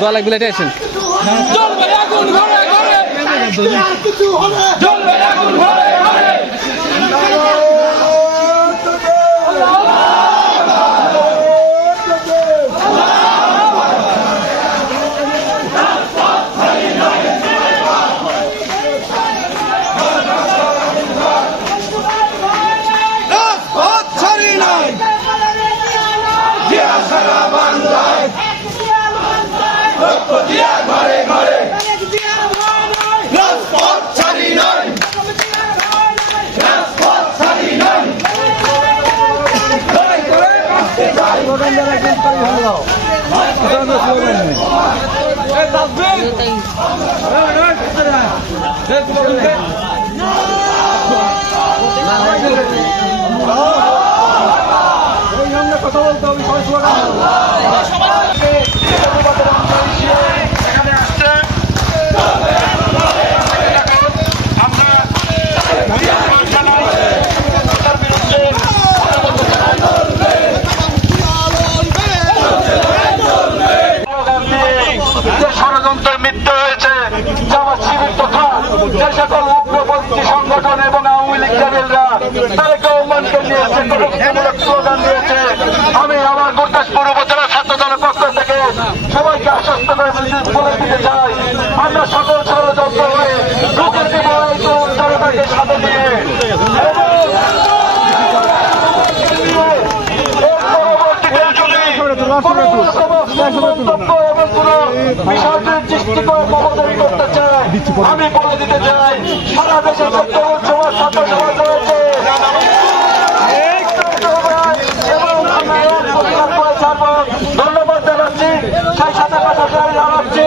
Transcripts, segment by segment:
দোয়া লাগবে এসেন কথা বলতে হবে ষড়যন্ত্রের মৃত্যু হয়েছে জামাত শিবির তথা যে সকল উগ্রপন্থী সংগঠন এবং আওয়ামী লীগ জামিলরা তারেক রহমানকে নিয়ে মূলক স্লোগান দিয়েছে। আমি আমার গুরদাসপুর উপজেলা ছাত্র দলের পক্ষ থেকে সবাইকে আশ্বস্ত করে বলে দিতে চাই, আমরা সকল ষড়যন্ত্র হয়ে ঢুকে দেব এই জনতাকে সাথে নিয়ে সৃষ্টি করে মমতারি করতে চাই। আমি বলে দিতে চাই, সারা দেশে সমাজ ছাত্র সমাজ রয়েছে ধন্যবাদ জানাচ্ছি, সেই সাথে জানাচ্ছি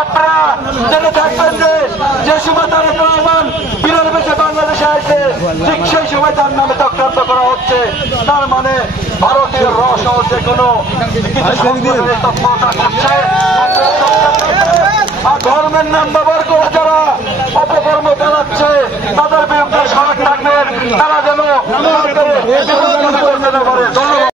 আপনারা জেনে থাকবেন যে সময় তারেক রহমান বিরল বেশে বাংলাদেশে আসবে ঠিক সেই সময় তার নামে চক্রান্ত করা হচ্ছে। তার মানে ভারতীয় রসহ যে কোনো তৎপরতা করছে আর ধর্মের নাম ব্যবহার করে যারা অপকর্ম চালাচ্ছে তাদের বিরুদ্ধে সড়ক থাকবেন, তারা যেন করতে না পারে।